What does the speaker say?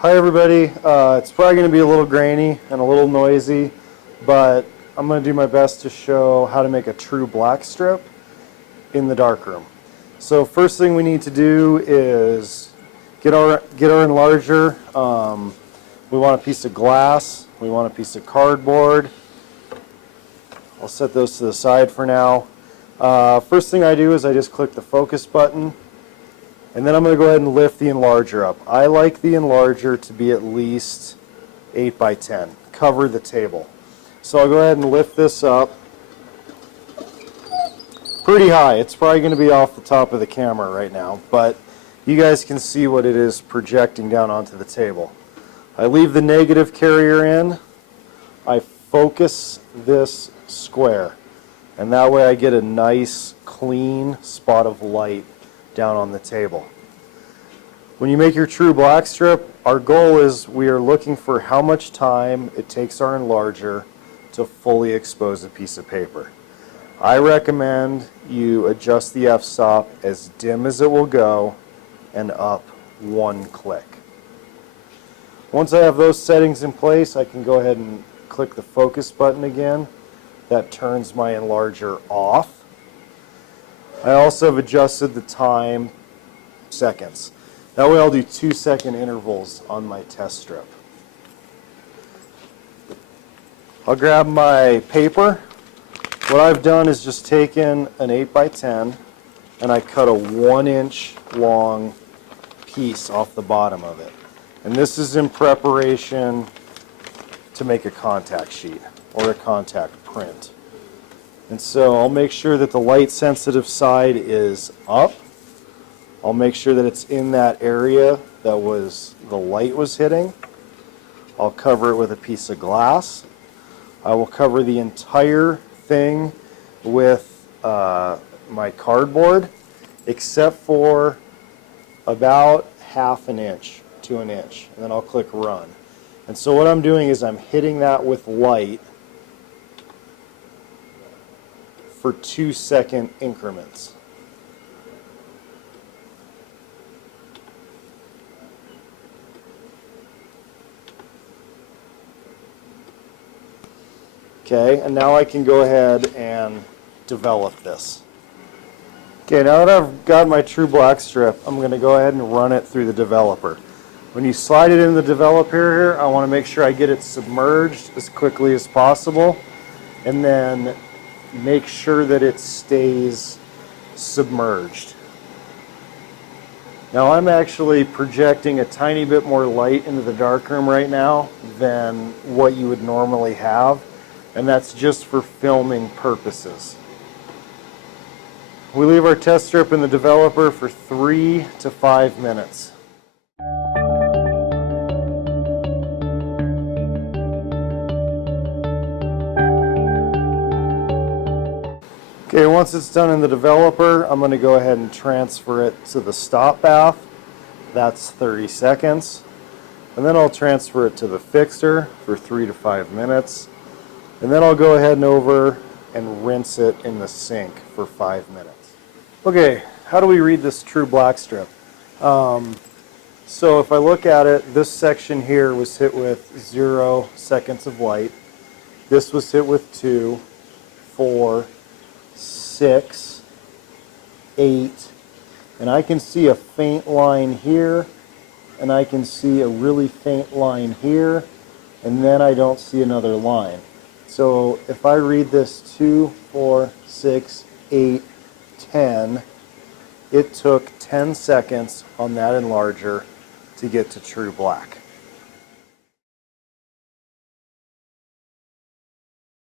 Hi everybody, it's probably going to be a little grainy and a little noisy, but I'm going to do my best to show how to make a true black strip in the darkroom. So first thing we need to do is get our enlarger. We want a piece of glass, we want a piece of cardboard. I'll set those to the side for now. First thing I do is I just click the focus button. And then I'm going to go ahead and lift the enlarger up. I like the enlarger to be at least 8 by 10. Cover the table. So I'll go ahead and lift this up pretty high. It's probably going to be off the top of the camera right now, but you guys can see what it is projecting down onto the table. I leave the negative carrier in. I focus this square, and that way I get a nice clean spot of light down on the table. When you make your true black strip, our goal is we are looking for how much time it takes our enlarger to fully expose a piece of paper. I recommend you adjust the f-stop as dim as it will go and up 1 click. Once I have those settings in place, I can go ahead and click the focus button again. That turns my enlarger off. I also have adjusted the time seconds. That way I'll do 2-second intervals on my test strip. I'll grab my paper. What I've done is just taken an 8 by 10 and I cut a 1-inch long piece off the bottom of it. And this is in preparation to make a contact sheet or a contact print. And so I'll make sure that the light sensitive side is up. I'll make sure that it's in that area that the light was hitting. I'll cover it with a piece of glass. I will cover the entire thing with my cardboard, except for about 1/2 inch to 1 inch. And then I'll click run. And so what I'm doing is I'm hitting that with light for 2-second increments. Okay, and now I can go ahead and develop this. Okay, now that I've got my true black strip, I'm going to go ahead and run it through the developer. When you slide it in the developer here, I want to make sure I get it submerged as quickly as possible, and then make sure that it stays submerged. Now I'm actually projecting a tiny bit more light into the darkroom right now than what you would normally have, and that's just for filming purposes. We leave our test strip in the developer for 3 to 5 minutes. Okay, once it's done in the developer, I'm going to go ahead and transfer it to the stop bath. That's 30 seconds. And then I'll transfer it to the fixer for 3 to 5 minutes. And then I'll go ahead and over and rinse it in the sink for 5 minutes. Okay, how do we read this true black strip? So if I look at it, this section here was hit with 0 seconds of light. This was hit with 2, 4, 6, 8, and I can see a faint line here, and I can see a really faint line here, and then I don't see another line. So if I read this 2, 4, 6, 8, 10, it took 10 seconds on that enlarger to get to true black.